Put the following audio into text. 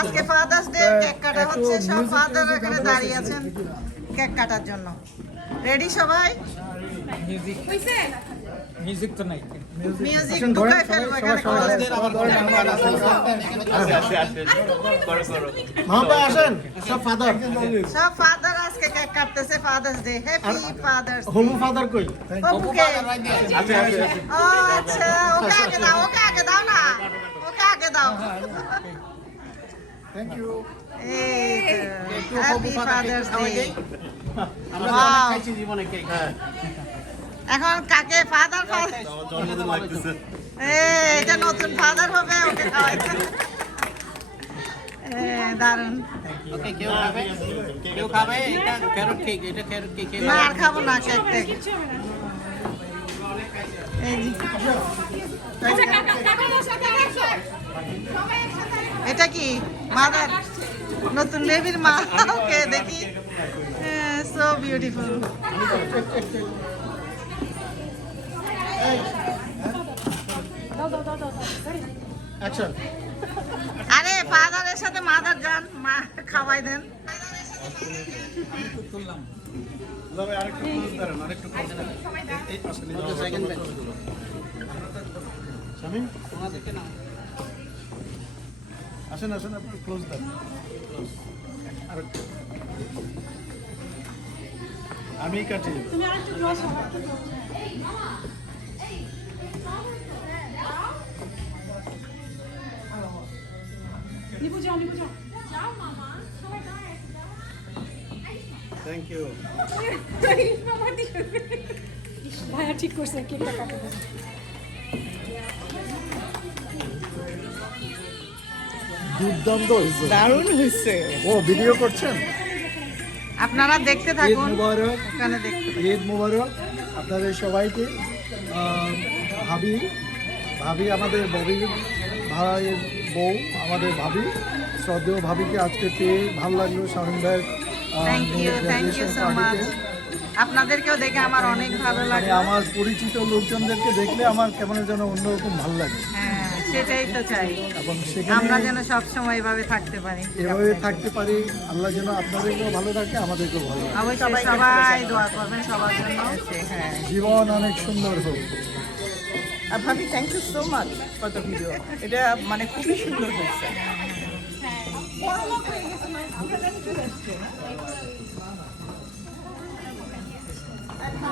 আজকে father's day cake কাটা হচ্ছে, সব ফাদার এখানে দাঁড়িয়ে আছেন কেক কাটার জন্য। রেডি সবাই? মিউজিক তো নাই। মিউজিক ঢুকাই ফেলবো এখানে। সব ফাদার আজকে কেক কাটতেছে, ফাদার্স ডে। Happy father's. হলু ফাদার কই? ওকে। ও আচ্ছা, ওকে আগে দাও, ওকে আগে দাও না, ওকে আগে দাও। Thank you. Happy father's day. আমরা খাইছি জীবনে কেক। এখন কাকে ফাদার ফাদার জন্মদিন লাগতেছে। এটা নতুন ফাদার হবে, ওকে খাওয়াইতে। দারুন। ওকে কেউ খাবে? কেউ খাবে? এটা ক্যারট কেক, এটা ক্যারট কেক। না আর খাবো না কেক টেক। এই যে। এটা কি মাদার? নতুন বেবির মা। ওকে দেখি। So beautiful. অ্যাকশন। আরে ফাদারের সাথে মাদার যান, মা খাওয়াই দেন। আরেকটু ক্লোজ ধরেন, আরেকটু ক্লোজ ধরেন। এই আসলে সেকেন্ড ব্যাচ। শামিম আসেন আসেন, আপনি ক্লোজ ধরেন। আরেকটু আমি কাটি। তুমি আরেকটু ক্লোজ হও। নিবু যাও, নিবু যাও। যাও মামা, সবাই দাঁড়ায়। Thank you. মামা দিও। ভাইয়া ঠিক করছে, কেকটা কাটে দেবে। দুর্দান্ত হয়েছে। দারুণ হয়েছে। ও ভিডিও করছেন? আপনারা দেখতে ঈদ থাকুন, মুবারক। এখানে দেখতে। ঈদ মুবারক আপনাদের সবাইকে। ভাবি ভাবি আমাদের ববির ভাইয়ের বউ, আমাদের ভাবি, শ্রদ্ধেয় ভাবিকে আজকে পেয়ে ভালো লাগলো। শামিম ভাইয়ের থ্যাংক ইউ সো মাচ। আপনাদেরকেও দেখে আমার অনেক ভালো মানে লাগে। আমার পরিচিত লোকজনদেরকে দেখলে আমার কেমন যেন অন্যরকম ভালো লাগে। হ্যাঁ, সেটাই তো চাই, এবং আমরা সেখানে যেন সব সময় এভাবে থাকতে পারি। এভাবে থাকতে পারি। আল্লাহ যেন আপনাদেরকেও ভালো রাখে, আমাদেরকেও ভালো রাখে। অবশ্যই সবাই দোয়া করবেন সবার জন্য। হ্যাঁ, জীবন অনেক সুন্দর হোক। ভাবি thank you so much for the video. এটা মানে খুবই সুন্দর হয়েছে।